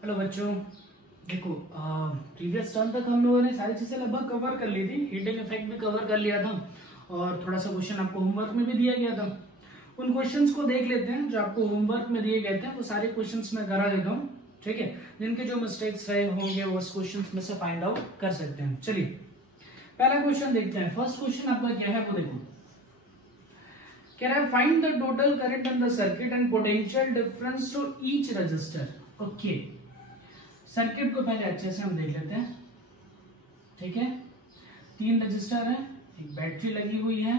Hello बच्चों, देखो previous term तक हम लोगों ने सारी चीजें लगभग कवर कर ली थी। हीटिंग इफेक्ट भी कवर कर लिया था और थोड़ा सा क्वेश्चन आपको होमवर्क में भी दिया गया था। उन क्वेश्चंस को देख लेते हैं जो आपको होमवर्क में दिए गए थे। वो सारे क्वेश्चंस मैं करा देता हूँ, ठीक है। जिनके जो मिस्टेक्स रहे होंगे वो उस क्वेश्चंस में से फाइंड आउट कर सकते हैं। चलिए पहला क्वेश्चन देखते हैं। फर्स्ट क्वेश्चन आपका क्या है वो देखो, कह रहा है find the total current in the circuit and potential difference to each resistor. Okay, circuit को पहले अच्छे से हम देख लेते हैं, ठीक है। 3 रजिस्टर है, एक बैटरी लगी हुई है,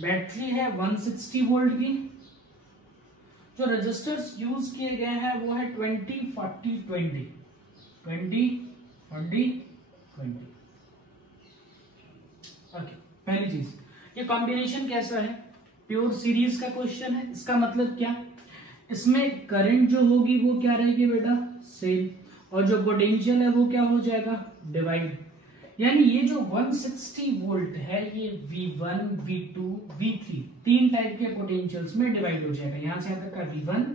बैटरी है 160 वोल्ट की। जो रजिस्टर्स यूज किए गए हैं वो है 20 40 20 20 40 20। ओके, पहली चीज ये कॉम्बिनेशन कैसा है, प्योर सीरीज का क्वेश्चन है। इसका मतलब क्या, इसमें करंट जो होगी वो क्या रहेगी बेटा, सेम, और जो पोटेंशियल है वो क्या हो जाएगा, डिवाइड। यानी ये जो 160 वोल्ट है ये V1 V2 V3 तीन टाइप के पोटेंशियल्स में डिवाइड हो जाएगा। यहां से यहां तक का V1,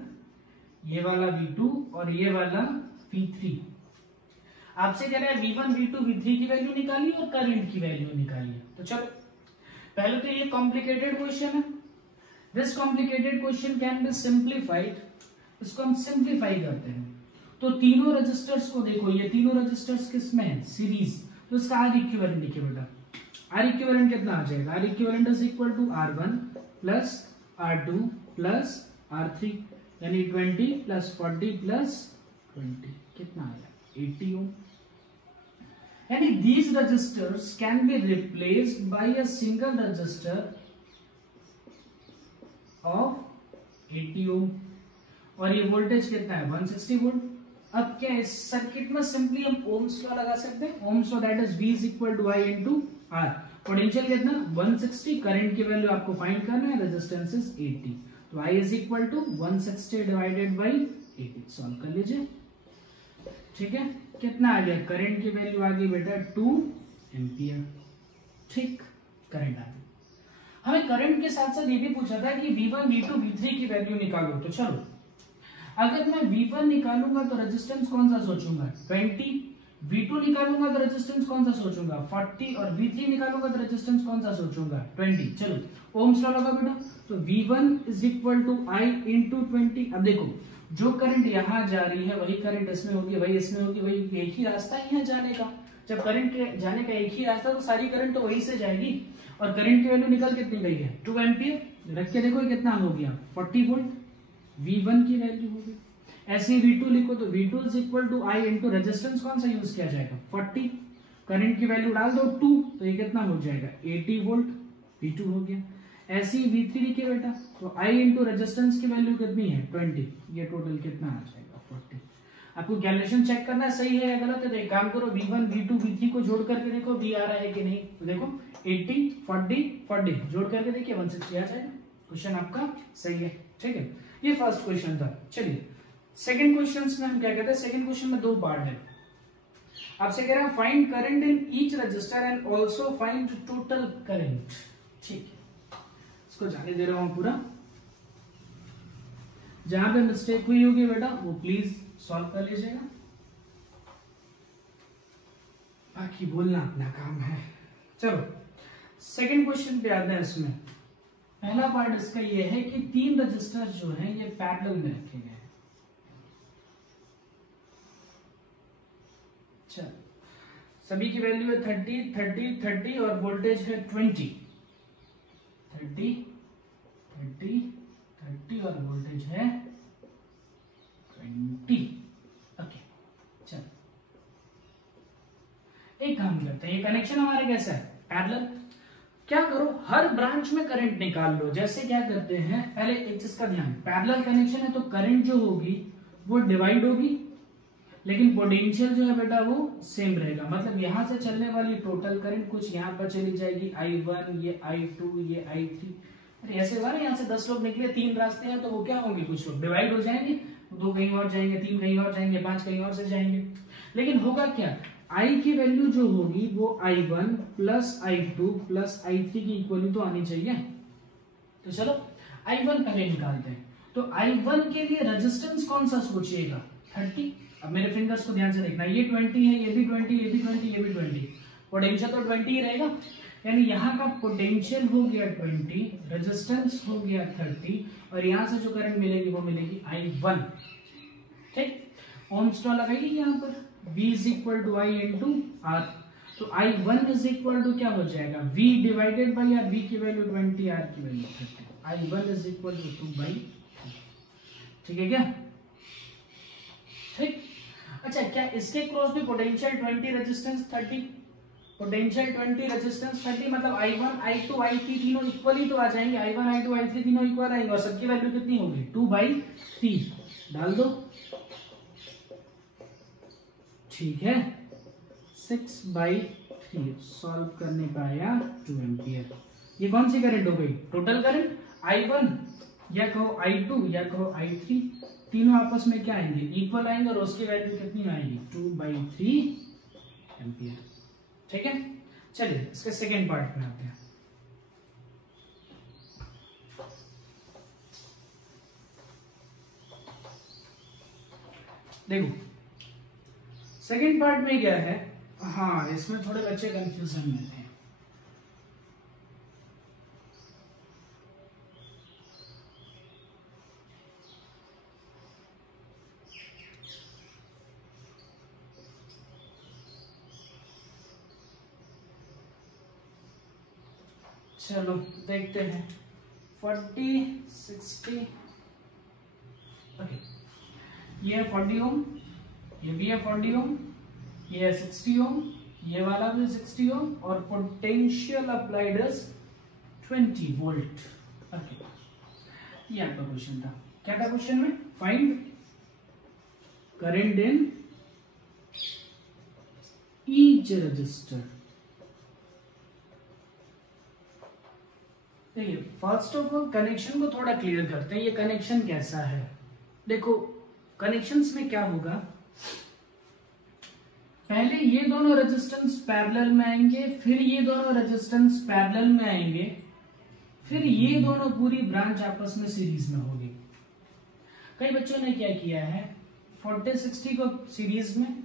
ये वाला V2 और ये वाला V3। आपसे कह रहा है V1 V2 V3 की वैल्यू निकालिए और करंट की वैल्यू निकालिए। तो चलो पहले तो ये कॉम्प्लिकेटेड क्वेश्चन है। This complicated question can be simplified. इसको हम सिंप्लीफाई करते हैं। तो तीनों रजिस्टर्स को देखो, ये तीनों रजिस्टर्स किसमें है, सीरीज। तो इसका आर इक्विवेलेंट लिखिए बेटा। आर इक्विवेलेंट कितना आ जाएगा, R equivalent is equal to R1 plus R2 plus R3, यानी 20 प्लस 40 प्लस 20 कितना आया, 80 ओम। यानी these resistors can be replaced by a single resistor of 80 ओम। और ये वोल्टेज कितना है, 160 वोल्ट। अब क्या इस सर्किट में सिंपली हम ओम्स लॉ लगा सकते हैं। Ohm's law that is V is equal to I into R। Potential कितना 160, करंट की वैल्यू आपको फाइंड करना है, रेजिस्टेंस इज 80। तो I is equal to 160 divided by 80। Solve कर लीजिए, ठीक है। कितना आ गया, करंट की वैल्यू आ गई बेटा 2 एम्पियर। ठीक, करंट आ गई। हमें करंट के साथ साथ ये भी पूछा था कि V1 V2 V3 की वैल्यू निकालो। तो चलो अगर मैं V1 निकालूंगा तो रेजिस्टेंस कौन सा सोचूंगा, 20। V2 निकालूंगा तो रेजिस्टेंस कौन सा सोचूंगा, 40। और V3 निकालूंगा तो रेजिस्टेंस कौन सा सोचूंगा, 20। चलो ओम्स लॉ लगा बेटा। तो V1 is equal to I into 20। अब देखो जो करंट यहाँ जा रही है वही करंट इसमें होगी, वही इसमें होगी, वही एक ही रास्ता है यहाँ जाने का। जब करंट के जाने का एक ही रास्ता तो सारी करंट तो वही से जाएगी। और करंट की वैल्यू निकल कितनी गई है, 2 एम्पियर। रख के देखो कितना हो गया, 40 वोल्ट। V1 की वैल्यू होगी। ऐसे ही V2 लिखो तो V2 is equal to I into resistance कौन सा यूज किया जाएगा, 40। करंट की वैल्यू डाल दो 2, तो ये कितना हो जाएगा, 80 वोल्ट। V2 हो गया। ऐसे ही V3 लिखिए बेटा, तो I इंटू रेजिस्टेंस की वैल्यू कितनी है, 20। ये टोटल कितना आ जाएगा, 40। आपको कैलकुलेशन चेक करना है सही है या गलत है। तो एक काम करो, V1 V2 V3 को जोड़ करके देखो V आ रहा है कि नहीं। तो देखो 80 40 40 जोड़ करके देखिए 160 आ जाएगा। क्वेश्चन आपका सही है, ठीक है। ये फर्स्ट क्वेश्चन था। चलिए सेकंड क्वेश्चन में हम क्या कहते हैं, सेकंड क्वेश्चन में 2 पार्ट है। आपसे कह रहा है find current in each register and also find total current. ठीक है, इसको जाने दे रहा हूं पूरा। जहां पे मिस्टेक हुई होगी बेटा वो प्लीज सॉल्व कर लीजिएगा, बाकी बोलना अपना काम है। चलो सेकंड क्वेश्चन पे आते हैं। इसमें पहला पार्ट इसका ये है कि 3 रजिस्टर जो हैं ये पैरेलल में रखे गए हैं। चलो सभी की वैल्यू है 30 30 30 और वोल्टेज है 20। 30 30 30 और वोल्टेज है 20। ओके, चलो एक काम करते हैं। ये कनेक्शन हमारा कैसा है, पैरेलल। क्या करो, हर ब्रांच में करंट निकाल लो। जैसे क्या करते हैं, पहले एक चीज का ध्यान, पैरेलल कनेक्शन है तो करंट जो होगी वो डिवाइड होगी, लेकिन पोटेंशियल जो है बेटा वो सेम रहेगा। मतलब यहां से चलने वाली टोटल करंट कुछ यहाँ पर चली जाएगी, I1, ये I2, ये I3। अरे ऐसे बार यहाँ से 10 लोग निकले, 3 रास्ते हैं तो वो क्या होंगे, कुछ लोग डिवाइड हो जाएंगे, 2 कहीं और जाएंगे, 3 कहीं और जाएंगे, 5 कहीं और से जाएंगे। लेकिन होगा क्या, I की वैल्यू जो होगी वो I1 plus I2 plus I3 की इक्वली तो आनी चाहिए। तो चलो I1 पहले निकालते हैं। तो I1 के लिए रेजिस्टेंस कौन सा सोचिएगा 30। अब मेरे फिंगर्स को ध्यान से देखना, ये 20 है, ये भी 20, ये भी 20, ये भी 20, पोटेंशियल तो 20 ही रहेगा, यानी यहाँ का पोटेंशियल हो गया 20, रेजिस्टेंस हो गया 30, और यहाँ से जो करंट मिलेगी वो मिलेगी I1। ठीक, ओम्स लॉ लगाइए यहाँ पर, V is equal to I into R। तो I1 इज इक्वल टू क्या हो जाएगा, V divided by R, V की वैल्यू 20, R की value 30, I1 is equal to 2/3। ठीक है क्या, ठीक। अच्छा, क्या इसके क्रॉस भी पोटेंशियल 20 रेजिस्टेंस 30, पोटेंशियल 20 रेजिस्टेंस 30, मतलब I1 I2 I3 तीनों इक्वल ही तो आ जाएंगे, I1 I2 I3 तीनों इक्वल आएंगे, और सबकी वैल्यू कितनी होगी 2/3, डाल दो। ठीक है, 6/3 सॉल्व करने पर आया 2 एम्पियर। ये कौन सी करंट हो गई, टोटल करंट I1 या कहो I2 या कहो I3, तीनों आपस में क्या आएंगे, इक्वल आएंगे, और उसकी वैल्यू कितनी आएगी 2/3 एम्पियर। ठीक है, चलिए इसके सेकेंड पार्ट में आते हैं। देखो सेकेंड पार्ट में क्या है, हाँ इसमें थोड़े बच्चे कंफ्यूजन में थे। चलो देखते हैं, 40 60, ओके, ये है 40 ओम, ये भी है 40 ओम, ये है 60 ओम, ये वाला भी 60 ओम, और potential applied is 20 volt. Okay, ये आपका क्वेश्चन था। क्या था क्वेश्चन में, find current in each register. देखिए, फर्स्ट ऑफ ऑल कनेक्शन को थोड़ा क्लियर करते हैं, ये कनेक्शन कैसा है। देखो कनेक्शंस में क्या होगा, पहले ये दोनों रेजिस्टेंस पैरेलल में आएंगे, फिर ये दोनों रेजिस्टेंस पैरेलल में आएंगे, फिर ये दोनों पूरी ब्रांच आपस में सीरीज में होगी। कई बच्चों ने क्या किया है, 40-60 को सीरीज में,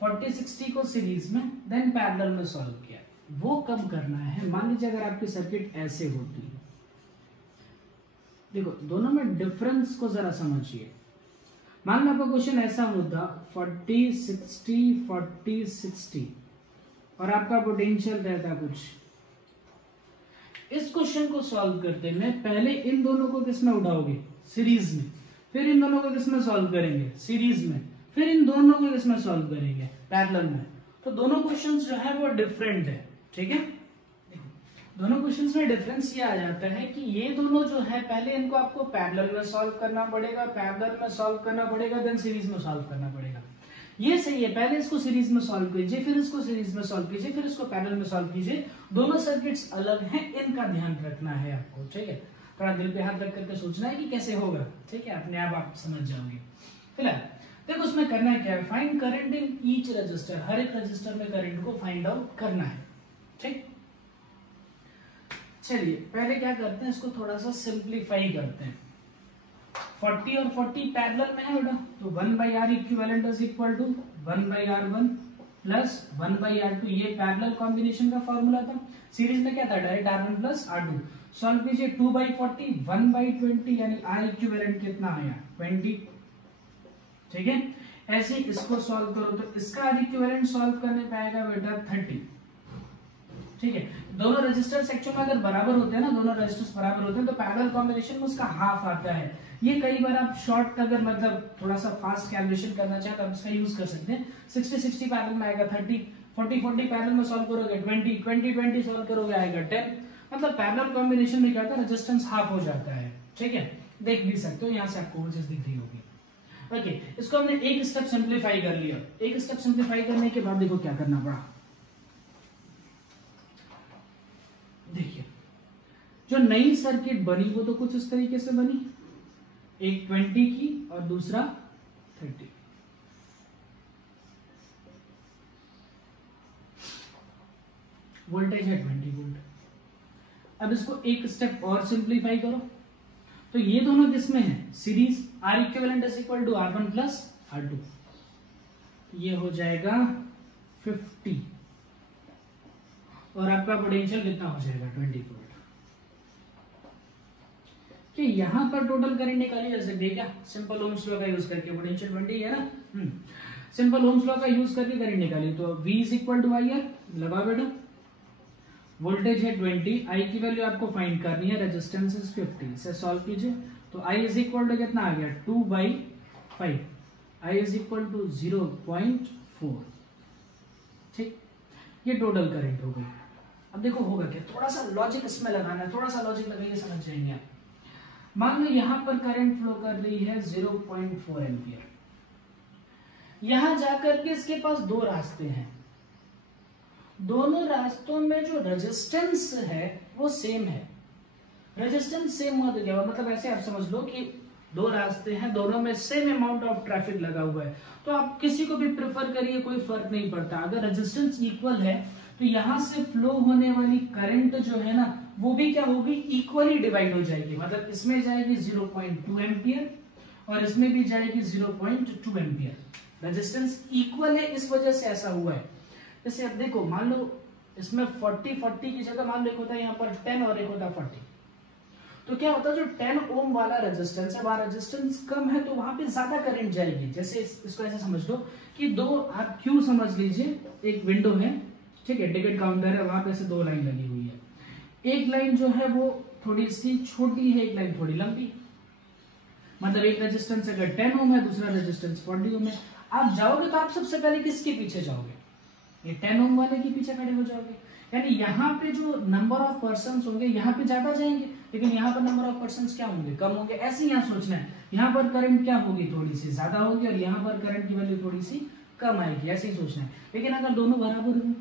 40-60 को सीरीज में, देन पैरेलल में सॉल्व किया। वो कब करना है, मान लीजिए अगर आपकी सर्किट ऐसे होती है, देखो दोनों में डिफरेंस को जरा समझिए। मान लो आपका क्वेश्चन ऐसा होता 40-60 40-60 और आपका पोटेंशियल रहता कुछ, इस क्वेश्चन को सॉल्व करते में पहले इन दोनों को किसमें उठाओगे, सीरीज में, फिर इन दोनों को किसमें सॉल्व करेंगे, सीरीज में, फिर इन दोनों को किसमें सॉल्व करेंगे, पैरेलल में। तो दोनों क्वेश्चंस जो है वो डिफरेंट है। ठीक है, दोनों क्वेश्चंस में डिफरेंस ये आ जाता है कि ये दोनों जो है पहले इनको आपको पैरेलल में सॉल्व करना पड़ेगा, पैरेलल में सॉल्व करना पड़ेगा, देन सीरीज में सॉल्व करना पड़ेगा। ये सही है, पहले इसको सीरीज में सॉल्व कीजिए, फिर इसको सीरीज में सॉल्व कीजिए, फिर इसको पैरेलल में सॉल्व कीजिए। दोनों सर्किट्स अलग हैं, इनका ध्यान रखना है आपको। ठीक है, थोड़ा दिल पे हाथ रख करके सोचना है कि कैसे होगा। ठीक है, अपने आप समझ जाओगे। फिलहाल देखो उसमें करना क्या है, find current in each register, हर एक रजिस्टर में करंट को फाइंड आउट करना है। ठीक, चलिए पहले क्या करते हैं, इसको थोड़ा सा सिंप्लीफाई करते हैं। 40 और 40 पैरेलल में है बेटा, तो 1/R equivalent is equal to 1/R1 plus 1/R2, ये पैरेलल कॉम्बिनेशन का फॉर्मूला था। सीरीज में क्या था, direct R1 plus R2। Solve कीजिए, 2/40 1/20, यानी R इक्विवेलेंट कितना आया 20। ठीक है, ऐसे इसको सॉल्व करो तो इसका R इक्विवेलेंट सॉल्व करने पे आएगा बेटा 30। ठीक है, दोनों रेजिस्टर्स एक्चुअली अगर बराबर होते हैं ना, दोनों रेजिस्टर्स बराबर होते हैं तो पैरेलल कॉम्बिनेशन में उसका हाफ आता है। ये कई बार आप शॉर्ट अगर मतलब थोड़ा सा फास्ट कैलकुलेशन करना चाहे तो आप इसका यूज कर सकते हैं। 60-60 पैरेलल में आएगा 30, 40-40 पैरेलल में सॉल्व करोगे 20, 20-20 सॉल्व करोगे आएगा 10। मतलब पैरेलल कॉम्बिनेशन में क्या होता है, रेजिस्टेंस हाफ हो जाता है। ठीक है, देख भी सकते हो, यहाँ से आपको वो चीज दिख रही होगी। ओके, इसको हमने एक स्टेप सिंप्लीफाई कर लिया। एक स्टेप सिंप्लीफाई करने के बाद देखो क्या करना पड़ा। देखिए, जो नई सर्किट बनी वो तो कुछ इस तरीके से बनी, एक 20 की और दूसरा 30। वोल्टेज है 20 वोल्ट। अब इसको एक स्टेप और सिंप्लीफाई करो, तो ये दोनों किसमें है, series. R equivalent is equal to R1 plus R2, ये हो जाएगा 50 और आपका पोटेंशियल कितना हो जाएगा 20 वोल्ट। कि यहां पर टोटल करंट निकाली जा सकती है क्या, सिंपल ओम्स लॉ का यूज करके, पोटेंशियल 20 है ना, सिंपल ओम्स लॉ का यूज करके करंट निकाली। तो V is equal to IR लगा बेटा, वोल्टेज है 20, I की वैल्यू आपको फाइंड करनी है, रेजिस्टेंस इज 50, इसे सॉल्व कीजिए। तो I इज इक्वल टू कितना आ गया 2/5, I इज इक्वल टू 0.4। ठीक, ये टोटल करंट हो गई। अब देखो होगा क्या, थोड़ा सा लॉजिक इसमें लगाना है, थोड़ा सा लॉजिक लगाइए समझ जाएंगे आप। मान लो यहां पर करंट फ्लो कर रही है 0.4 एम्पियर, यहां जाकर के इसके पास दो रास्ते हैं, दोनों रास्तों में जो रेजिस्टेंस है वो सेम है। रेजिस्टेंस सेम हुआ तो क्या हुआ, मतलब ऐसे आप समझ लो कि दो रास्ते हैं, दोनों में सेम अमाउंट ऑफ ट्रैफिक लगा हुआ है, तो आप किसी को भी प्रेफर करिए, कोई फर्क नहीं पड़ता। अगर रेजिस्टेंस इक्वल है तो यहां से फ्लो होने वाली करंट जो है ना वो भी क्या होगी, इक्वली डिवाइड हो जाएगी। मतलब इसमें जाएगी 0.2 एम्पियर और इसमें भी जाएगी 0.2 एम्पियर। रेजिस्टेंस इक्वल है, इस वजह से ऐसा हुआ है। जैसे अब देखो, मान लो इसमें 40 की जगह मान लो एक होता है यहाँ पर 10 और एक होता है 40, तो क्या होता है जो 10 ओम वाला रेजिस्टेंस है वहां रेजिस्टेंस कम है तो वहां पे ज्यादा करंट जाएगी। जैसे इसको ऐसे समझ लो कि दो, आप क्यू समझ लीजिए, एक विंडो है, ठीक है, टिकट काउंटर है, वहां पे से दो लाइन लगी हुई है। एक लाइन जो है वो थोड़ी सी छोटी है, एक लाइन थोड़ी लंबी, मतलब एक रेजिस्टेंस अगर 10 ओम है, दूसरा रेजिस्टेंस 40 ओम है। आप जाओगे तो आप सबसे पहले किसके पीछे जाओगे, ये 10 ओम वाले के पीछे खड़े हो जाओगे। यानी यहाँ पे जो नंबर ऑफ पर्सन्स होंगे यहाँ पे ज्यादा जाएंगे, लेकिन यहाँ पर नंबर ऑफ पर्सन्स क्या होंगे, कम होंगे। ऐसे यहाँ सोचना है, यहाँ पर करंट क्या होगी, थोड़ी सी ज्यादा होगी, और यहाँ पर करंट की वैल्यू थोड़ी सी कम आएगी, ऐसे ही सोचना है। लेकिन अगर दोनों बराबर होंगे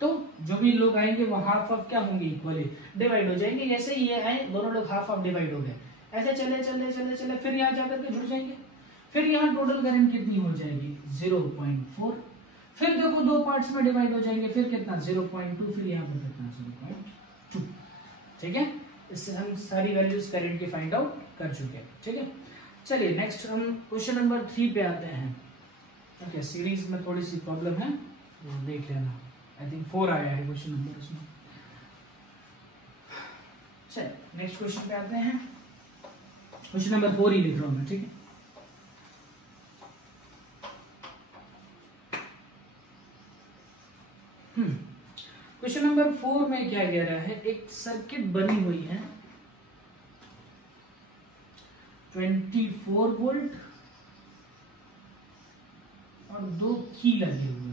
तो जो भी लोग आएंगे वो हाफ ऑफ क्या होंगे, इक्वली डिवाइड हो जाएंगे। जैसे ये आए, दोनों लोग हाफ ऑफ डिवाइड हो गए, ऐसे चले चले चले चले फिर यहाँ जाकर के जुड़ जाएंगे। फिर यहाँ टोटल करंट कितनी हो जाएगी 0.4, फिर देखो दो पार्ट्स में डिवाइड हो जाएंगे, फिर कितना 0.2, फिर यहाँ पर कितना 0.2। ठीक है, इससे हम सारी वैल्यूज करंट की फाइंड आउट कर चुके हैं। ठीक है, चलिए नेक्स्ट हम क्वेश्चन नंबर 3 पे आते हैं। ओके, सीरीज में थोड़ी सी प्रॉब्लम है, वो देख लेना। आई थिंक 4 आया है क्वेश्चन नंबर इसमें। चलिए नेक्स्ट क्वेश्चन पे आते हैं। क्वेश्चन नंबर 4 ही लिख रहा हूं मैं, ठीक है। क्वेश्चन नंबर 4 में क्या कह रहा है, एक सर्किट बनी हुई है 24 वोल्ट और दो की लगे हुए हैं।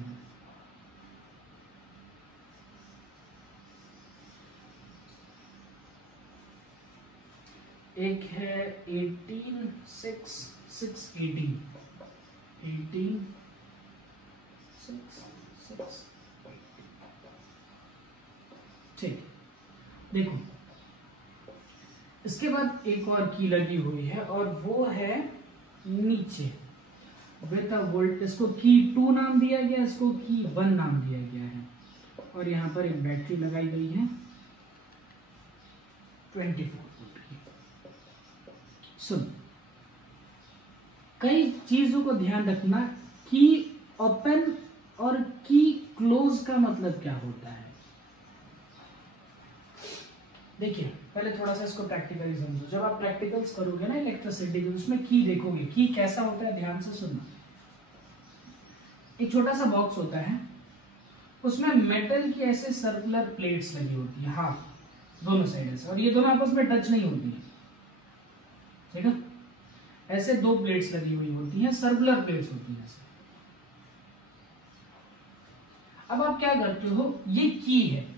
एक है 18 6 6 18 18 6 6। ठीक, देखो इसके बाद एक और की लगी हुई है और वो है नीचे विद अ वोल्ट। इसको की 2 नाम दिया गया, इसको की 1 नाम दिया गया है, और यहाँ पर एक बैटरी लगाई गई है 24 वोल्ट की। सुन, कई चीजों को ध्यान रखना, की ओपन और की क्लोज का मतलब क्या होता है। देखिए पहले थोड़ा सा इसको प्रैक्टिकली समझो। जब आप प्रैक्टिकल्स करोगे ना इलेक्ट्रिसिटी के, उसमें की देखोगे, की कैसा होता है, ध्यान से सुनना। एक छोटा सा बॉक्स होता है, उसमें मेटल की ऐसे सर्कुलर प्लेट्स लगी होती है, हाफ दोनों साइड से, और ये दोनों आपस में टच नहीं होती है, ठीक है। ऐसे दो प्लेट्स लगी हुई होती हैं, सर्कुलर प्लेट्स होती हैं ऐसे। अब आप क्या करते हो, ये की है,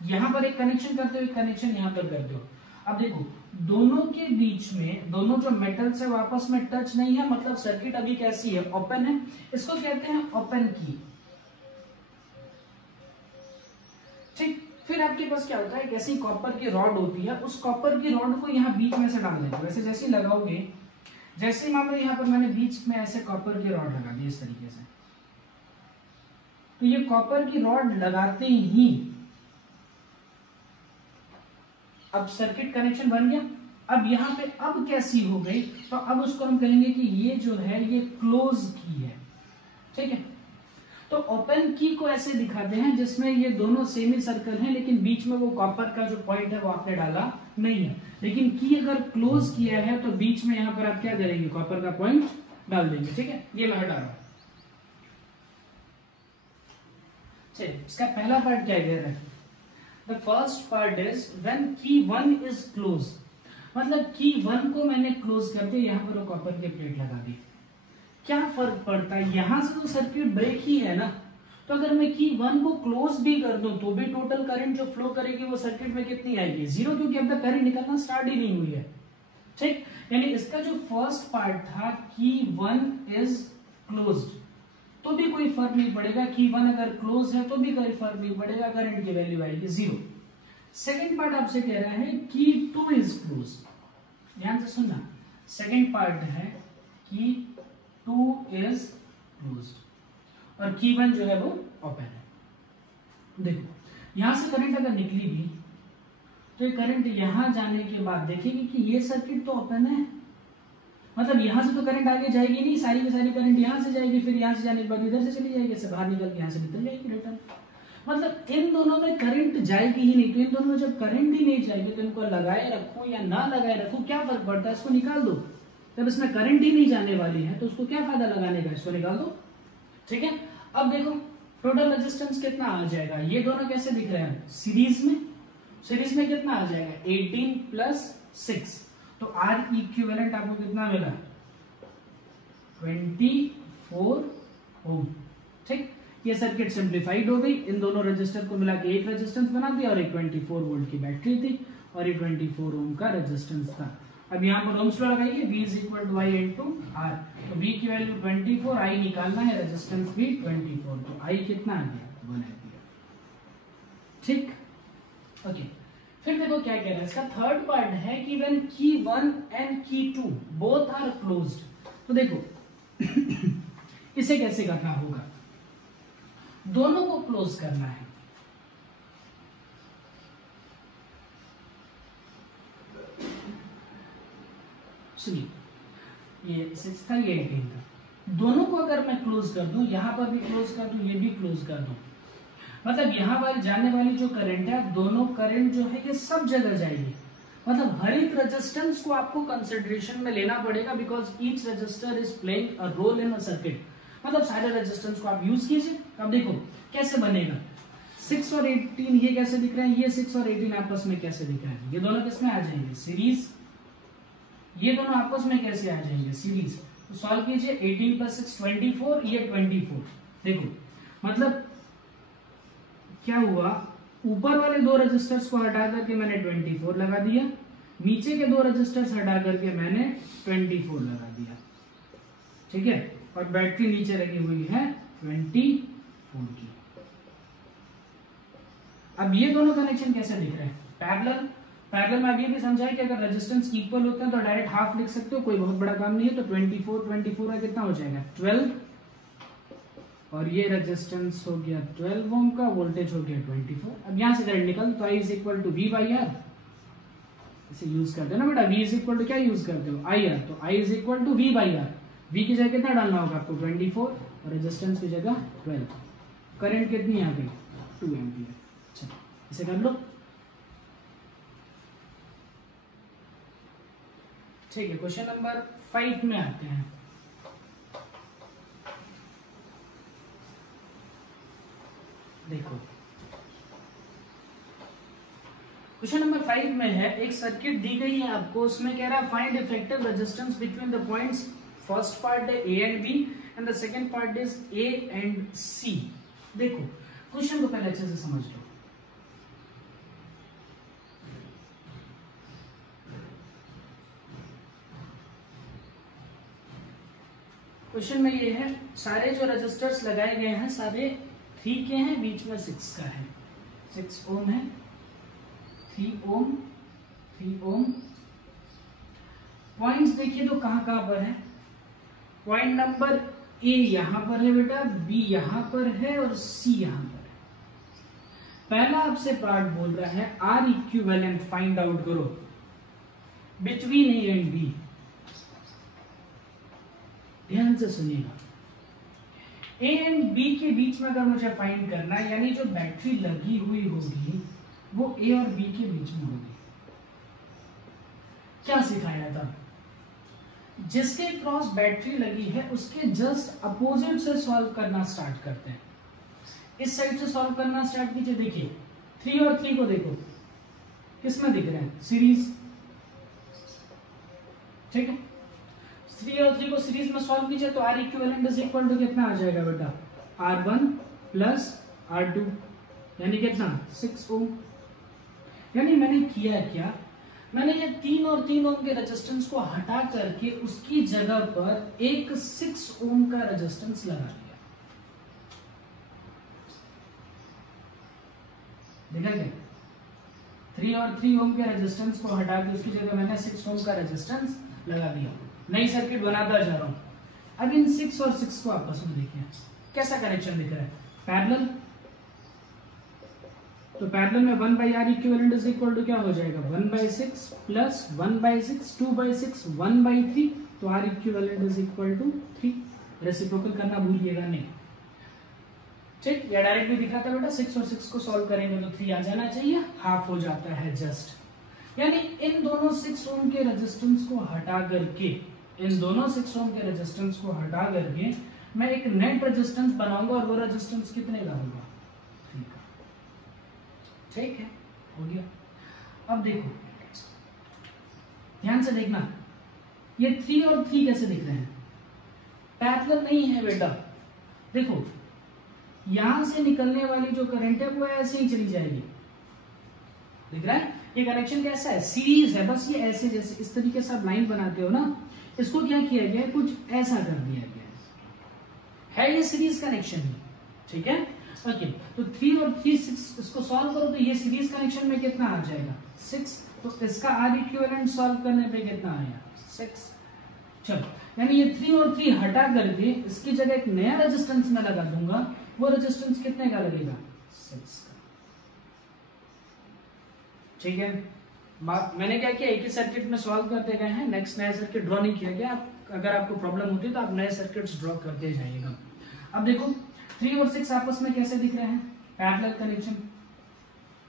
यहां पर एक कनेक्शन करते हो, एक कनेक्शन यहां पर करते हो। अब देखो दोनों के बीच में, दोनों जो मेटल्स है वो आपस में टच नहीं है, मतलब सर्किट अभी कैसी है, ओपन है। इसको कहते हैं ओपन की। ठीक, फिर आपके पास क्या होता है, एक ऐसी कॉपर की रॉड होती है, उस कॉपर की रॉड को यहाँ बीच में से डाल देते हो। वैसे जैसे ही लगाओगे, जैसे ही मान लो यहाँ पर मैंने बीच में ऐसे कॉपर की रॉड लगा दी इस तरीके से, तो ये कॉपर की रॉड लगाते ही अब सर्किट कनेक्शन बन गया। अब यहाँ पे अब कैसी हो गई, तो अब उसको हम कहेंगे कि ये जो है ये क्लोज की है, ठीक है। तो ओपन की को ऐसे दिखाते हैं जिसमें ये दोनों सेमी सर्कल हैं, लेकिन बीच में वो कॉपर का जो पॉइंट है वो आपने डाला नहीं है। लेकिन की अगर क्लोज किया है तो बीच में यहाँ पर आप क्या करेंगे, कॉपर का पॉइंट डाल देंगे, ठीक है। ये मैं हटा रहा हूं। चलिए इसका पहला पार्ट क्या कह रहा है, the first part is when की 1 इज क्लोज, मतलब की 1 को मैंने क्लोज कर दिया, यहाँ पर वो कॉपर की प्लेट लगा दी। क्या फर्क पड़ता है, यहां से तो सर्किट ब्रेक ही है ना, तो अगर मैं की 1 को क्लोज भी कर दूं तो भी टोटल करंट जो फ्लो करेगी वो सर्किट में कितनी आएगी, 0, क्योंकि अब तक करंट निकलना स्टार्ट ही नहीं हुई है, ठीक। यानी इसका जो फर्स्ट पार्ट था की 1 इज क्लोज्ड, तो भी कोई फर्क नहीं पड़ेगा, की 1 अगर क्लोज है तो भी कोई फर्क नहीं पड़ेगा, करंट की वैल्यू आएगी 0। सेकेंड पार्ट आपसे कह रहा है की 2 इज क्लोज, ध्यान से सुनना, सेकेंड पार्ट है की 2 इज क्लोज्ड और की 1 जो है वो ओपन है। देखो यहां से करंट अगर निकली भी तो ये करंट यहां जाने के बाद देखेगी कि ये सर्किट तो ओपन है, मतलब यहां से तो करंट आगे जाएगी नहीं, सारी की सारी करंट यहां से जाएगी, फिर यहां से जाने के बाद इधर से चली जाएगी, बाहर निकल के यहां से निकल जाएगी रिटर्न, मतलब इन दोनों में करंट जाएगी ही नहीं। तो इन दोनों में जब करंट ही नहीं जाएगी तो इनको लगाए रखूं या ना लगाए रखूं क्या फर्क पड़ता है, इसको निकाल दो। जब इसमें करंट ही नहीं जाने वाली है तो उसको क्या फायदा लगाने का, इसको निकाल दो, ठीक है। अब देखो टोटल रेजिस्टेंस कितना आ जाएगा, ये दोनों कैसे दिख रहे हैं सीरीज में, सीरीज में कितना आ जाएगा 18 प्लस 6, तो आर इक्विवेलेंट आपको कितना मिला 24 ओम, ठीक। ये सर्किट सिंप्लीफाइड हो गई, इन दोनों रेजिस्टर को मिला के एक रेजिस्टेंस बना दिया और एक 24 वोल्ट की बैटरी थी और ये 24 ओम का रेजिस्टेंस था। अब यहाँ पर ओम्स लॉ लगाइए, V is equal to I into R, तो V की वैल्यू 24, आई निकालना है, रेजिस्टेंस भी 24, तो आई कितना आ गया 1 एम्पियर, ठीक, ओके। फिर देखो क्या कह रहा है, इसका थर्ड पार्ट है कि व्हेन की 1 एंड की 2 बोथ आर क्लोज्ड, तो देखो इसे कैसे करना होगा, दोनों को क्लोज करना है, सुनिए ये 6 था ये 18 था, दोनों को अगर मैं क्लोज कर दूं, यहां पर भी क्लोज कर दूं, ये भी क्लोज कर दूं, मतलब यहां पर जाने वाली जो करंट है, दोनों करंट जो है ये सब जगह जाएगी, मतलब हर एक रेजिस्टेंस को आपको कंसिडरेशन में लेना पड़ेगा, because each resistor is playing a role in a circuit, मतलब सारे रेजिस्टेंस को आप यूज कीजिए। अब देखो कैसे बनेगा, 6 और 18 ये कैसे दिख रहे हैं, ये 6 और 18 आपस में कैसे दिख रहे हैं, ये दोनों किसमें आ जाएंगे सीरीज, ये दोनों आपस में कैसे आ जाएंगे सीरीज, तो सॉल्व कीजिए, 18 प्लस 6 24, ये 24, देखो मतलब क्या हुआ, ऊपर वाले दो रजिस्टर्स को हटा करके मैंने 24 लगा दिया, नीचे के दो रजिस्टर्स हटा करके मैंने 24 लगा दिया, ठीक है, और बैटरी नीचे लगी हुई है 24 की। अब ये दोनों कनेक्शन कैसे दिख रहे हैं, पैरेलल, पैरेलल में अभी भी समझाया कि अगर रेजिस्टेंस इक्वल होते हैं तो डायरेक्ट हाफ लिख सकते हो, कोई बहुत बड़ा काम नहीं है, तो 24 का कितना हो जाएगा 12, और ये रेजिस्टेंस हो गया 12 ओम का, वोल्टेज हो गया 24। अब यहां से करंट निकल, तो I is equal to V by R, इसे यूज करते हो ना बेटा, V इज इक्वल टू क्या यूज करते हो IR, तो I is equal to V by R, V की जगह कितना डालना होगा आपको 24 और रेजिस्टेंस की जगह 12, करंट कितनी आ गई 2 एम्पियर। अच्छा इसे कर लो, ठीक है। क्वेश्चन नंबर 5 में आते हैं, देखो क्वेश्चन नंबर 5 में है, एक सर्किट दी गई है आपको, उसमें कह रहा है find effective resistance between the points, first part है A and B and the second part is A and C। देखो क्वेश्चन को पहले अच्छे से समझ लो, क्वेश्चन में ये है, सारे जो रजिस्टर्स लगाए गए हैं सारे 3 के हैं, बीच में 6 का है, 6 ओम है, 3 ओम, 3 ओम। पॉइंट्स देखिए तो कहां कहां पर है, पॉइंट नंबर A यहां पर है बेटा, B यहां पर है और C यहां पर है। पहला आपसे पार्ट बोल रहा है R इक्विवेलेंट फाइंड आउट करो, बिटवीन ए एंड बी, ध्यान से सुनिएगा, ए एंड बी के बीच में अगर मुझे फाइंड करना है, यानी जो बैटरी लगी हुई होगी वो ए और बी के बीच में होगी। क्या सिखाया था? जिसके क्रॉस बैटरी लगी है उसके जस्ट अपोजिट से सॉल्व करना स्टार्ट करते हैं। इस साइड से सॉल्व करना स्टार्ट कीजिए। देखिए 3 और 3 को देखो किस में दिख रहे हैं, सीरीज, ठीक है। 3 और 3 को सीरीज में सॉल्व कीजिए तो R equivalent is equal to कितना आ जाएगा बेटा, R1 प्लस R2, यानी कितना 6 ओम। यानी मैंने किया क्या, मैंने ये 3 और 3 ओम के रेजिस्टेंस को हटा करके उसकी जगह पर एक 6 ओम का रेजिस्टेंस लगा दिया। देखा क्या, 3 और 3 ओम के रेजिस्टेंस को हटा के उसकी जगह मैंने 6 ओम का रेजिस्टेंस लगा दिया। नई सर्किट बनाता जा रहा हूं। अब इन 6 और 6 को आपस में देखिए कैसा कनेक्शन दिख रहा है, पैरेलल। तो पैरेलल में 1/R equivalent is equal to क्या हो जाएगा, 1/6 प्लस 1/6 2/6 1/3, तो R equivalent is equal to 3। Reciprocal करना भूलिएगा नहीं, ठीक। या डायरेक्ट भी दिख रहा था बेटा, 6 और 6 को सॉल्व करेंगे तो 3 आ जाना चाहिए, हाफ हो जाता है जस्ट। यानी इन दोनों 6 ओम के रेजिस्टेंस को हटा करके, इन दोनों 6 ओम के रेजिस्टेंस को हटा करके मैं एक नेट रेजिस्टेंस बनाऊंगा और वो रेजिस्टेंस कितने का होगा, 3 का। ठीक है, हो गया। अब देखो ध्यान से देखना, ये 3 और 3 कैसे दिख रहे हैं, पैरेलल नहीं है बेटा। देखो यहां से निकलने वाली जो करंट है वो ऐसे ही चली जाएगी, दिख रहा है। ये कनेक्शन कैसा है, सीरीज है, बस ये ऐसे जैसे इस तरीके से आप लाइन बनाते हो ना, इसको क्या किया गया है, कुछ ऐसा कर दिया गया है ये सीरीज कनेक्शन ही, ठीक है। ओके, तो 3 और 3 6 इसको सॉल्व करो तो ये सीरीज कनेक्शन में कितना आ जाएगा, 6। तो इसका आर इक्विवेलेंट सॉल्व करने पे कितना आया, 6। चलो, यानी ये 3 और 3 हटा करके इसकी जगह एक नया रेजिस्टेंस में लगा दूंगा, वो रेजिस्टेंस कितने का लगेगा, 6 का। ठीक है, मैंने क्या किया, एक ही सर्किट में सॉल्व करते गए हैं, नेक्स्ट नया सर्किट ड्रॉ नहीं किया गया। अगर आपको प्रॉब्लम होती है तो आप नए सर्किट्स ड्रॉ करते जाइएगा। अब देखो 3 और 6 आपस में कैसे दिख रहे हैं, पैरेलल कनेक्शन।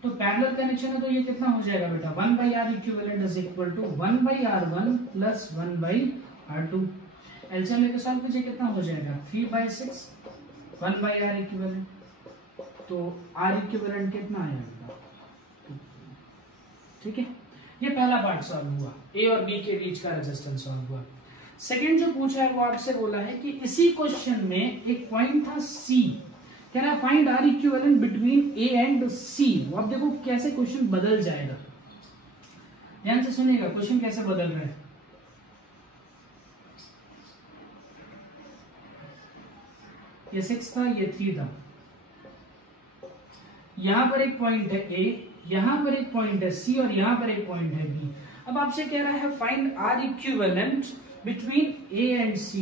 तो पैरेलल कनेक्शन है तो ये कितना हो जाएगा बेटा, 1/R equivalent is equal to 1/R1 plus 1/R2। LCM लेके सॉल्व कीजिए, कितना हो जाएगा, 3/6 1/R इक्विवेलेंट। तो R इक्विवेलेंट कितना आएगा, ठीक है। ये पहला पार्ट सॉल्व हुआ, ए और बी के बीच का रेजिस्टेंस सॉल्व हुआ। सेकंड जो पूछा है वो आपसे बोला है कि इसी क्वेश्चन में एक पॉइंट था सी, कह रहा है find R equivalent between A and C. वो आप देखो कैसे क्वेश्चन बदल जाएगा, ध्यान से सुनिएगा क्वेश्चन कैसे बदल रहा है। ये 6 था, ये 3 था, यहां पर एक पॉइंट है ए, यहां पर एक पॉइंट है सी और यहां पर एक पॉइंट है बी। अब आपसे कह रहा है find R equivalent between A and C,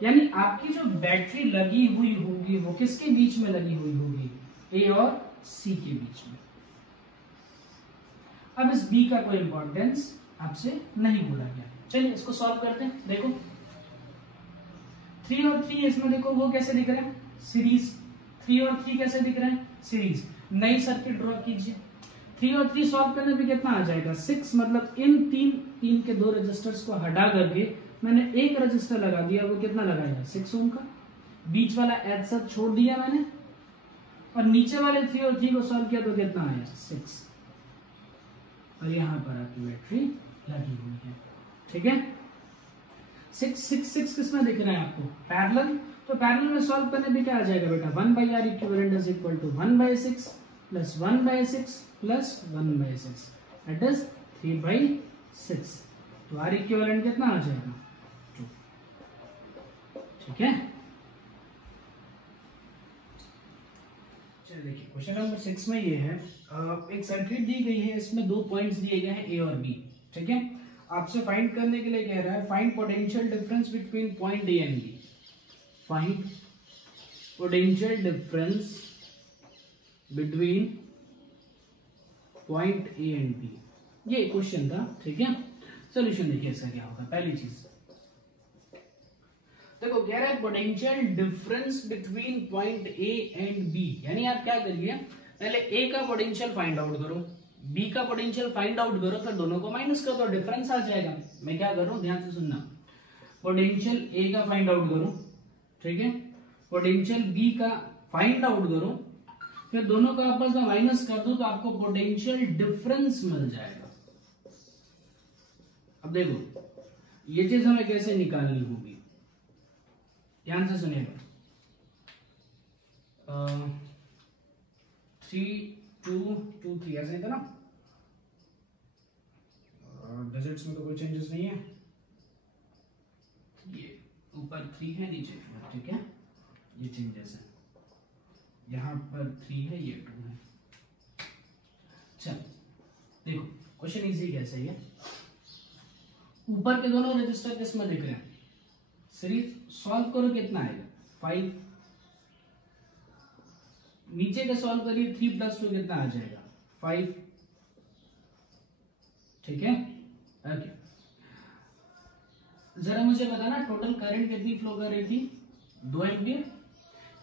यानी आपकी जो बैटरी लगी हुई होगी वो किसके बीच में लगी हुई होगी, ए और सी के बीच में। अब इस बी का कोई इंपॉर्टेंस आपसे नहीं बोला गया। चलिए इसको सॉल्व करते हैं। देखो 3 और 3 इसमें देखो वो कैसे दिख रहे हैं, सीरीज। 3 और 3 कैसे दिख रहे हैं, सीरीज। नई सर्किट ड्रॉ कीजिए। 3 और 3 सॉल्व करने पे कितना आ जाएगा, 6। मतलब इन 3 के 2 रेजिस्टर्स को हटा करके मैंने एक रेजिस्टर लगा दिया, वो कितना लगाया, 6 ओम का। बीच वाला ऐसा छोड़ दिया मैंने, और नीचे वाले 3 और 3 को सॉल्व किया तो कितना आया, 6। और यहां पर आपकी बैटरी लगी हुई है, ठीक है। 6 6 6 किसमें दिख रहा है आपको, पैरेलल। तो पैरेलल में सॉल्व करने पे क्या आ जाएगा बेटा, 1/R equivalent is equal to 1/6 plus 1/6 plus 1/6 that is 3/6। तो R इक्विवेलेंट कितना आ जाएगा, 2। ठीक है। चलिए देखिए क्वेश्चन नंबर 6 में ये है, एक सर्किट दी गई है, इसमें 2 पॉइंट्स दिए गए हैं ए और बी, ठीक है। आपसे फाइंड करने के लिए कह रहा है find potential difference between point A and B. Find potential difference between point A and B, ये क्वेश्चन था, ठीक है। सोल्यूशन देखिए इसका क्या होगा। पहली चीज देखो, कह रहा है potential difference between point A and B, यानी आप क्या करिए, पहले ए का पोटेंशियल फाइंड आउट करो, बी का पोटेंशियल फाइंड आउट करो, फिर दोनों को माइनस कर दो, डिफरेंस आ जाएगा। मैं क्या कर रहा हूं, ध्यान से सुनना, पोटेंशियल ए का फाइंड आउट करो, ठीक है, पोटेंशियल बी का फाइंड आउट करो, फिर दोनों का आपस में माइनस कर दो, तो आपको पोटेंशियल डिफरेंस मिल जाएगा। अब देखो ये चीज हमें कैसे निकालनी होगी, ध्यान से सुनिएगा। 3 2 2 3 ऐसे था ना, डिजिट्स में तो कोई चेंजेस नहीं है, ये ऊपर 3 है, नीचे 4, ठीक है, ये चेंजेस है, यहाँ पर 3 है, ये 2 है। चल देखो क्वेश्चन इजी कैसे है, ऊपर के दोनों रजिस्टर किस में दिख रहे हैं, सीरीज, सॉल्व करो कितना आएगा 5, नीचे का सॉल्व करिए 3 + 2 कितना आ जाएगा 5, ठीक है। ओके, जरा मुझे बताना टोटल करंट कितनी फ्लो कर रही थी, 2 एम्पियर।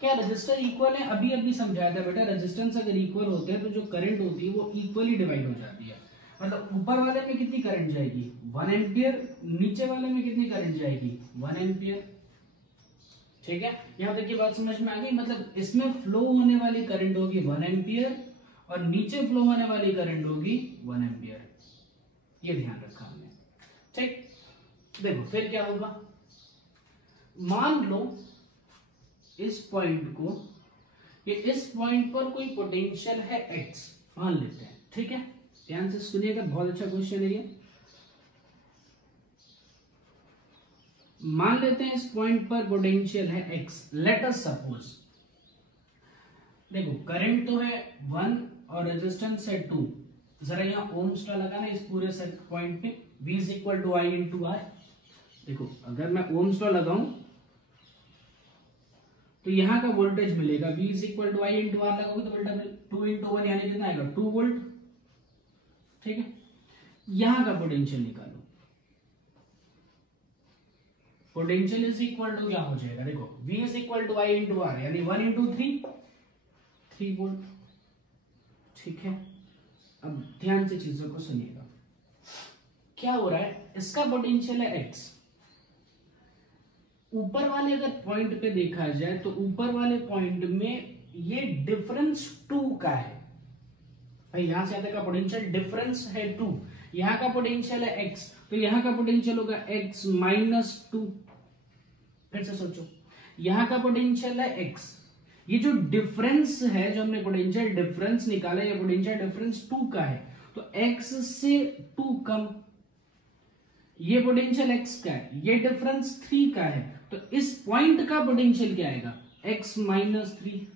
क्या रजिस्टर इक्वल है, अभी अभी समझाया था बेटा, रेजिस्टेंस अगर इक्वल होते हैं तो जो करंट होती है वो इक्वली डिवाइड हो जाती है, मतलब ऊपर वाले में कितनी करंट जाएगी 1 एम्पियर, नीचे वाले में कितनी करंट जाएगी 1 एम्पियर, ठीक है। यहां तक की बात समझ में आ गई, मतलब इसमें फ्लो होने वाली करंट होगी 1 एम्पियर और नीचे फ्लो होने वाली करंट होगी 1 एम्पियर, ये ध्यान रखा हमने, ठीक। देखो फिर क्या होगा, मान लो इस पॉइंट को, ये इस पॉइंट पर कोई पोटेंशियल है x मान लेते हैं, ठीक है, ध्यान से सुनिएगा, बहुत अच्छा क्वेश्चन है ये। मान लेते हैं इस पॉइंट पर पोटेंशियल है x, लेट अस सपोज, देखो करंट तो है 1 और रेजिस्टेंस है 2, जरा यहां ओम्स लॉ लगाना इस पूरे पॉइंट पे, V = I × R। देखो अगर मैं ओम्स लॉ लगाऊं तो यहां का वोल्टेज मिलेगा V = I × R, लगाओगे तो वोल्टेज 2 × 1 यानी कितना आएगा 2 वोल्ट, ठीक है। यहां का पोटेंशियल निकालो, पोटेंशियल इज इक्वल टू क्या हो जाएगा, देखो V = I × R यानी 1 × 3 वोल्ट, ठीक है। अब ध्यान से चीजों को सुनिएगा, क्या हो रहा है, इसका पोटेंशियल है x, ऊपर वाले अगर पॉइंट पे देखा जाए तो ऊपर वाले पॉइंट में ये डिफरेंस 2 का है, भाई यहां से आते का पोटेंशियल डिफरेंस है 2, यहां का पोटेंशियल है x, तो यहां का पोटेंशियल होगा x - 2। फिर से सोचो, यहां का पोटेंशियल है x, ये जो डिफरेंस है, जो हमने पोटेंशियल डिफरेंस निकाला, ये पोटेंशियल डिफरेंस 2 का है, तो x से 2 कम, ये पोटेंशियल x का है, ये डिफरेंस 3 का है, तो इस पॉइंट का पोटेंशियल क्या आएगा x - 3।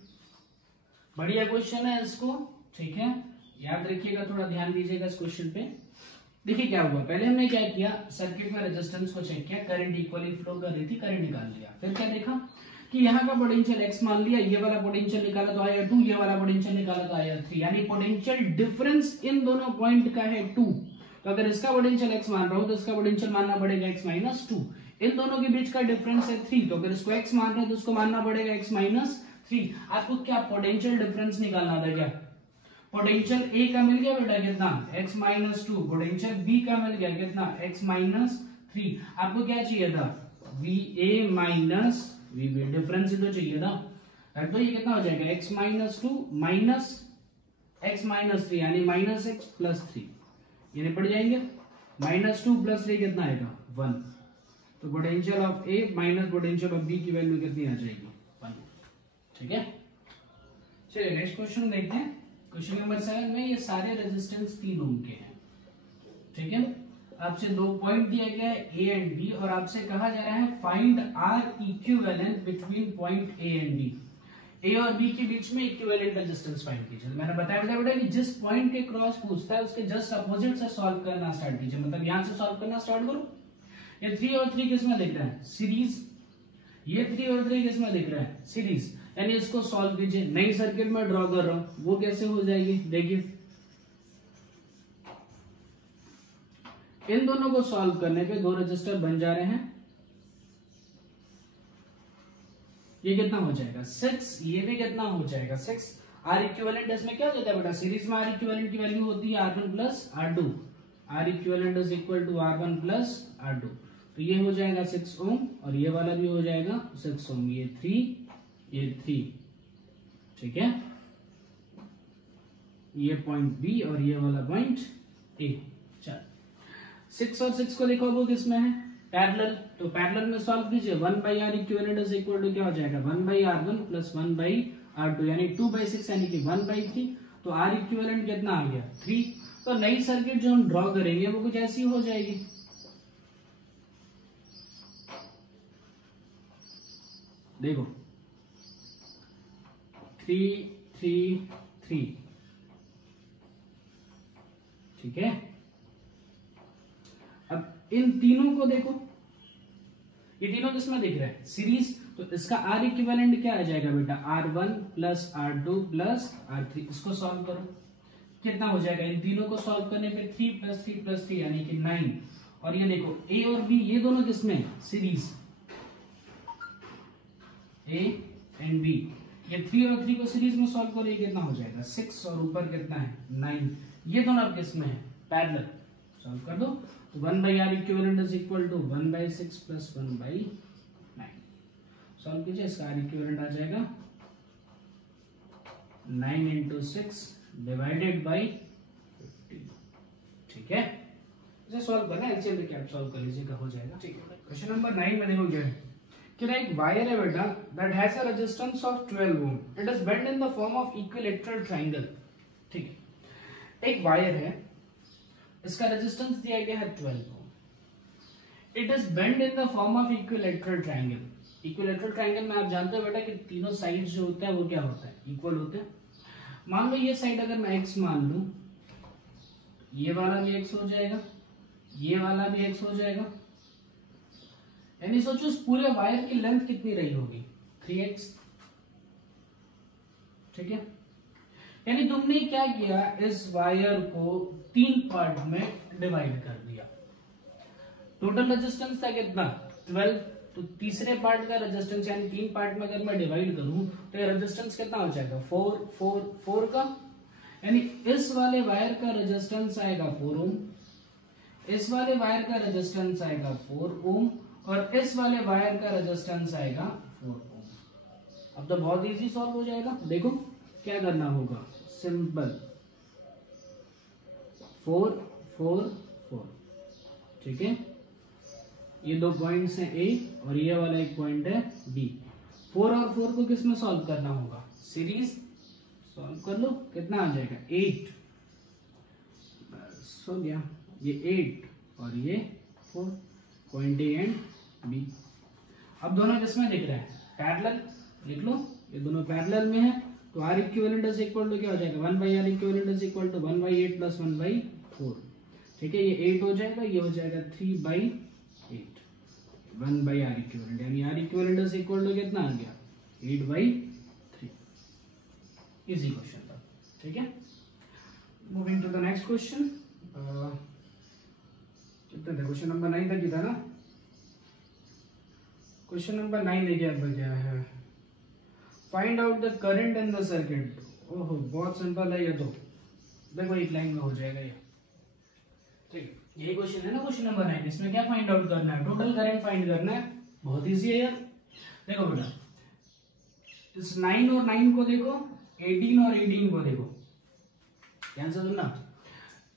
बढ़िया क्वेश्चन है इसको, ठीक है, याद रखिएगा, थोड़ा ध्यान दीजिएगा इस क्वेश्चन पे। देखिए क्या हुआ, पहले हमने क्या किया, सर्किट में रेजिस्टेंस को चेक किया, करंट इक्वली फ्लो कर रही थी, करंट निकाल लिया, फिर क्या देखा कि यहाँ का पोटेंशियल x मान लिया, ये वाला पोटेंशियल निकाला तो आया 2, ये वाला पोटेंशियल निकाला तो आया 3, यानी पोटेंशियल डिफरेंस इन दोनों पॉइंट का है 2। तो अगर इसका पोटेंशियल x मान रहा हूं तो इसका पोटेंशियल मानना पड़ेगा x - 2, इन दोनों के बीच का डिफरेंस है 3, तो अगर इसको x मान रहे हैं तो इसको मानना पड़ेगा x - 3। आपको क्या पोटेंशियल डिफरेंस निकालना था, क्या पोटेंशियल a का मिल गया बेटा कितना x - 2, पोटेंशियल b का मिल गया कितना x - 3, आपको क्या चाहिए था VA - VB, डिफरेंस ही तो चाहिए था, तो ये कितना हो जाएगा x - 2 माइनस x - 3 यानी -x + 3, ये निपट जाएंगे, -2 + 3 कितना आएगा 1, तो potential of A minus potential of B की वैल्यू कितनी आ जाएगी 1, ठीक है। चलिए नेक्स्ट क्वेश्चन देखते हैं, क्वेश्चन नंबर 7 में ये सारे रेजिस्टेंस 3 ओम के हैं, ठीक है। आपसे 2 पॉइंट दिया गया है A एंड B और आपसे कहा जा रहा है find R equivalent between point A and B, A और B के बीच में इक्विवेलेंट रेजिस्टेंस फाइंड कीजिए। मैंने बताया बेटा कि जिस पॉइंट के क्रॉस पूछता है उसके जस्ट अपोजिट से सॉल्व करना स्टार्ट कीजिए, मतलब यहां से सॉल्व करना स्टार्ट करो। ये 3 और 3 किस में दिख रहा है सीरीज, ये 3 और 3 किस में दिख रहा है सीरीज, यानी इसको सॉल्व कीजिए। नई सर्किट में ड्रॉ कर रहा हूं, वो कैसे हो जाएगी देखिए, इन दोनों को सॉल्व करने पे दो रजिस्टर बन जा रहे हैं। ये कितना हो जाएगा 6, ये भी कितना हो जाएगा 6। आर इक्विवेलेंट इसमें क्या देता है बेटा, सीरीज में आर इक्विवेलेंट की वैल्यू होती है R1 plus R2, R equivalent is equal to R1 plus R2। तो ये हो जाएगा 6 ओम और ये वाला भी हो जाएगा 6 ओम, ये 3 ये 3, ठीक है। ये पॉइंट बी और ये वाला पॉइंट ए। चल 6 और 6 को देखो वो किसमें है, पैरेलल, तो पैरेलल में सॉल्व कीजिए। 1/r equivalent is equal to क्या हो जाएगा 1/r1 प्लस 1/r2 यानी 2/6 यानी कि 1/3। तो r इक्विवेलेंट कितना आ गया 3। तो नई सर्किट जो हम ड्रॉ करेंगे वो कुछ ऐसी हो जाएगी। देखो 3 3 3, ठीक है। अब इन तीनों को देखो, ये तीनों किसमें दिख रहा है सीरीज, तो इसका R इक्विवेलेंट क्या आ जाएगा बेटा R1 plus R2 plus R3। इसको सॉल्व करो कितना हो जाएगा, इन तीनों को सॉल्व करने पे 3 प्लस 3 प्लस 3 यानी कि 9। और ये देखो A और B ये दोनों किसमें सीरीज, A एंड B, ये 3 और 3 को सीरीज में सॉल्व करो, ये कितना हो जाएगा 6 और ऊपर कितना है 9। ये दोनों अब किसमें है पैरेलल, सॉल्व कर दो। तो 1/r equivalent is equal to 1/6 plus 1/9। Solve कीजिए, इसका r इक्विवेलेंट आ जाएगा 9 इंटू 6 डिवाइडेड बाई 50, ठीक है। इसे सॉल्व करना है, एलसीएम लेके आप सॉल्व कर लीजिएगा, हो जाएगा, ठीक है। क्वेश्चन नंबर 9 में देखो क्या है कि ना एक वायर है बेटा that has a resistance of 12 ohm, it is bend in the form of equilateral triangle, ठीक है। एक वायर है, इसका रेजिस्टेंस दिया गया है 12 ohm, it is bend in the form of equilateral triangle. Equilateral triangle में आप जानते हो बेटा कि तीनों साइड्स जो होता है वो क्या होता है इक्वल होते हैं। मान लो ये साइड अगर मैं x मान लूं, ये वाला भी x हो जाएगा, ये वाला भी x हो जाएगा, यानी सोचो उस पूरे वायर की लेंथ कितनी रही होगी 3x, ठीक है। यानी तुमने क्या किया, इस वायर को 3 पार्ट में डिवाइड कर दिया। टोटल रेजिस्टेंस था कितना 12, तो तीसरे पार्ट का रेजिस्टेंस यानी 3 पार्ट में अगर मैं डिवाइड करूं तो ये रेजिस्टेंस कितना हो जाएगा 4 4 4 का, यानी इस वाले वायर का रेजिस्टेंस आएगा 4 ओम, इस वाले वायर का रेजिस्टेंस आएगा 4 ओम और इस वाले वायर का रेजिस्टेंस आएगा 4 ओम। अब तो बहुत इजी सॉल्व हो जाएगा। देखो क्या करना होगा, सिंपल 4 4 4, ठीक है। ये दो पॉइंट्स हैं A और ये वाला एक पॉइंट है B। 4 और 4 को किस में सॉल्व करना होगा, सीरीज, सॉल्व कर लो, कितना आ जाएगा 8, बस हो गया। ये 8 और ये 4, पॉइंट A एंड B। अब दोनों किसमें दिख रहे हैं पैरेलल, लिख लो, ये दोनों पैरेलल में है, तो R equivalent is equal to क्या हो जाएगा 1/r equivalent is equal to 1/8 plus 1/4, ठीक है। ये 8 हो जाएगा, ये हो जाएगा 3/8, 1/r इक्विवेलेंट यानी R equivalent is equal to कितना आ गया 8/3। इजी क्वेश्चन था, ठीक है। Moving to the next question, कितना था क्वेश्चन नंबर 9 तक ही था ना। क्वेश्चन नंबर 9 देखिए अब क्या है, find out the current in the circuit. ओहो बहुत सिंपल है ये तो, देखो एक लाइन में हो जाएगा ये, ठीक है। यही क्वेश्चन है ना क्वेश्चन नंबर 9, इसमें क्या फाइंड आउट करना है, टोटल करंट फाइंड करना है, बहुत इजी है यार। देखो बेटा इस 9 और 9 को देखो, 18 और 18 को देखो, ध्यान से सुनना,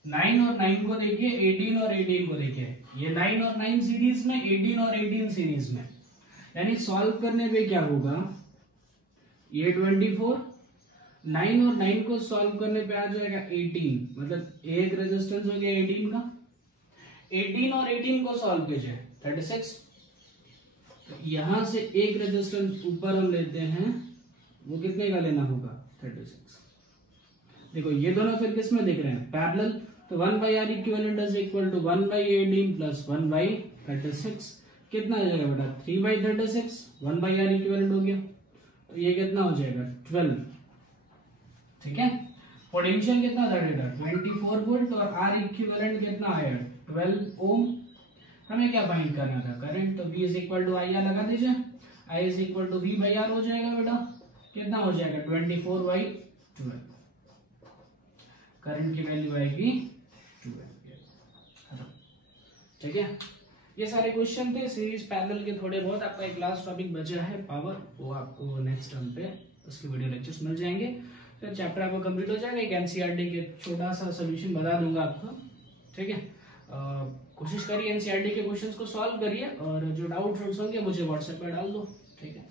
9 और 9 को देखिए, 18 और 18 को देखिए, ये 9 और 9 सीरीज में, 18 और 18 सीरीज में, यानी सॉल्व करने पे क्या होगा, ये 24, 9 और 9 को सॉल्व करने पे आ जाएगा 18, मतलब एक रेजिस्टेंस हो गया 18 का, 18 और 18 को सॉल्व कीजिए 36, तो यहां से एक रेजिस्टेंस ऊपर हम लेते हैं, वो कितने का लेना होगा 36। देखो ये दोनों फिर किस में दिख रहे हैं पैरेलल, तो 1/r equivalent is equal to 1/18 plus 1/36, कितना आ जाएगा बेटा 3/36, 1/r इक्विवेलेंट हो गया, तो ये कितना हो जाएगा 12, ठीक है। पोटेंशियल कितना था बेटा 24 वोल्ट और R इक्विवेलेंट कितना आया 12 ओम। हमें क्या फाइंड करना था, करंट, तो V is equal to I R लगा दीजिए, I is equal to V by R हो जाएगा बेटा, कितना हो जाएगा 24/12, करंट की वैल्यू आएगी 2 एम्पियर। ठीक है, ये सारे क्वेश्चन थे सीरीज पैरेलल के, थोड़े बहुत। आपका एक लास्ट टॉपिक बचा है पावर, वो आपको नेक्स्ट टर्म पे उसके वीडियो लेक्चर्स मिल जाएंगे, फिर चैप्टर आपको कंप्लीट हो जाएगा। एक एनसीईआरटी के छोटा सा सोल्यूशन बता दूंगा आपको। ठीक है, कोशिश करिए एनसीईआरटी के क्वेश्चंस को सॉल्व करिए, और जो डाउट होंगे मुझे व्हाट्सएप पर डाल दो। ठीक है।